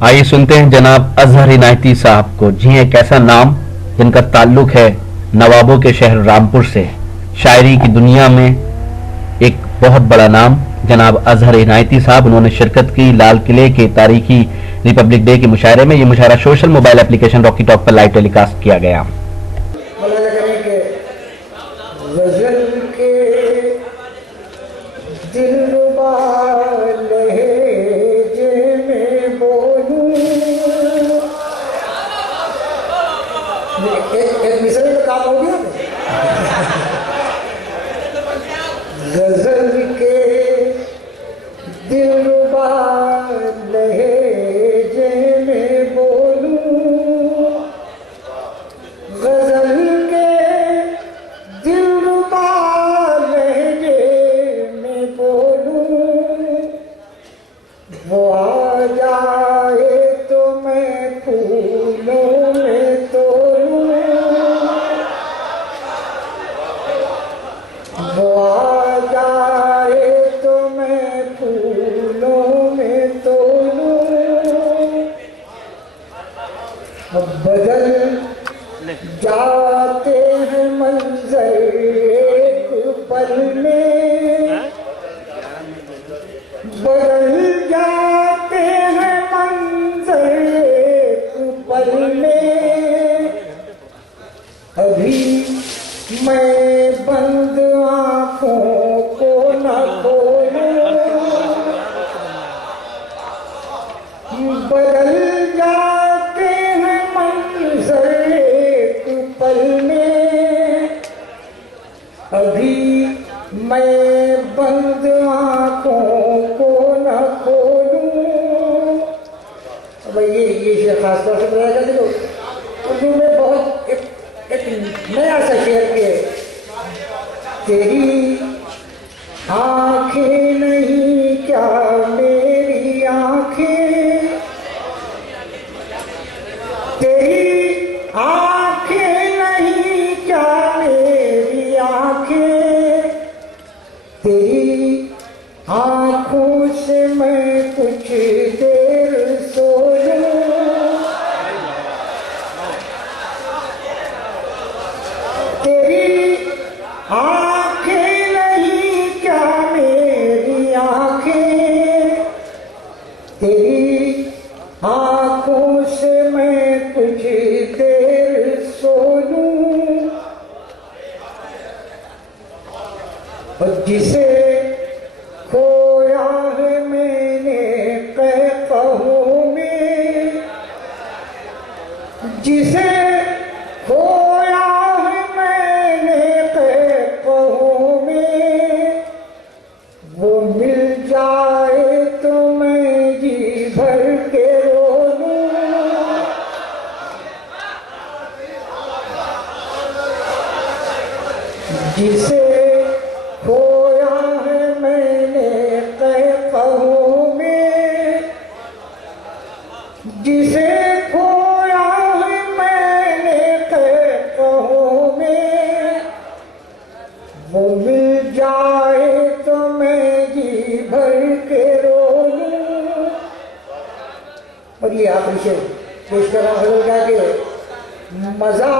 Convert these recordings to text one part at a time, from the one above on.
आइए सुनते हैं जनाब अजहर इनायती साहब को। जी एक ऐसा नाम जिनका ताल्लुक है नवाबों के शहर रामपुर से। शायरी की दुनिया में एक बहुत बड़ा नाम जनाब अजहर इनायती साहब। उन्होंने शिरकत की लाल किले के तारीखी रिपब्लिक डे के मुशायरे में। यह मुशायरा social mobile application Rocky talk पर लाइव टेलीकास्ट किया गया। एक मिसरे का काम हो गया। गजल के दिलरुबा लहजे में बोलूं, गजल के दिलरुबा लहजे में बोलूं, वो आ जाए तो मैं फूलों में तोलूं, वो आ जाए तो मैं फूलों में तोलूं। अब बदल जाते हैं मंजर एक पल में, बदल जाते हैं मंजर एक पल में। अभी मैं बंद आंखों को न खोलूं, बदल जाते हैं मंजर एक पल में। अभी मैं बंद आंखों को न खोलूं। अब ये शेर खास तौर से बताया जाता है उर्दू में बहुत एक नया सा शेर के, तेरी आंखें नहीं क्या मेरी आंखें, तेरी आंखें नहीं क्या मेरी आंखें, तेरी आंखों से मैं कुछ देर सो लूं, तेरी आंखें नहीं क्या मेरी आंखें, तेरी आंखों से मैं कुछ देर सो लूं। और जिसे खोया है मैंने कहूँ में, जिसे खोया है मैंने कहूँ में, वो मिल जाए तो मैं जी भर के रो लूं। जिसे खोया है मैंने कहूँ में, जिसे खोया है मैंने कहूँ में, वो मिल जाए तो मैं जी भर के रो लूं। और ये आखिरी शेर पेश कर रहा हूँ कि मजा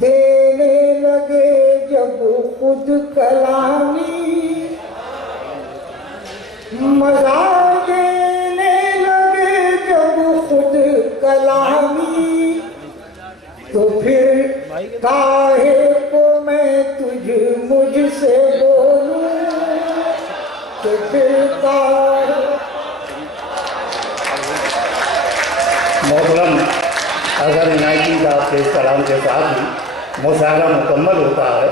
देने लगे जब खुद कलामी, मजा देने लगे जब खुद कलामी, तो फिर काहे को मैं तुझ मुझसे बोलूं, तो फिर काहे। मोहतरम अजहर इनायती साहब के कलाम के साथ ही मुशायरा मुकम्मल होता है।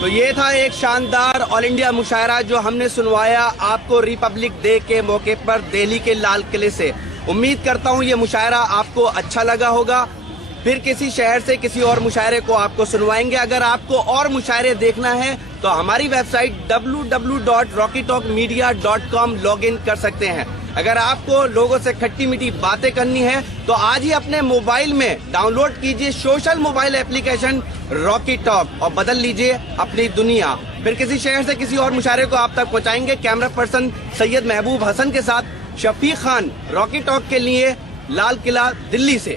तो ये था एक शानदार ऑल इंडिया मुशायरा जो हमने सुनवाया आपको रिपब्लिक डे के मौके पर दिल्ली के लाल किले से। उम्मीद करता हूँ ये मुशायरा आपको अच्छा लगा होगा। फिर किसी शहर से किसी और मुशायरे को आपको सुनवाएंगे। अगर आपको और मुशायरे देखना है तो हमारी वेबसाइट www.rockytalkmedia.com लॉगिन कर सकते हैं। अगर आपको लोगों से खट्टी मीठी बातें करनी है तो आज ही अपने मोबाइल में डाउनलोड कीजिए social mobile application Rocky talk और बदल लीजिए अपनी दुनिया। फिर किसी शहर से किसी और मुशायरे को आप तक पहुंचाएंगे कैमरा पर्सन सैयद महबूब हसन के साथ। शफीक खान, रॉकी टॉक के लिए, लाल किला, दिल्ली से।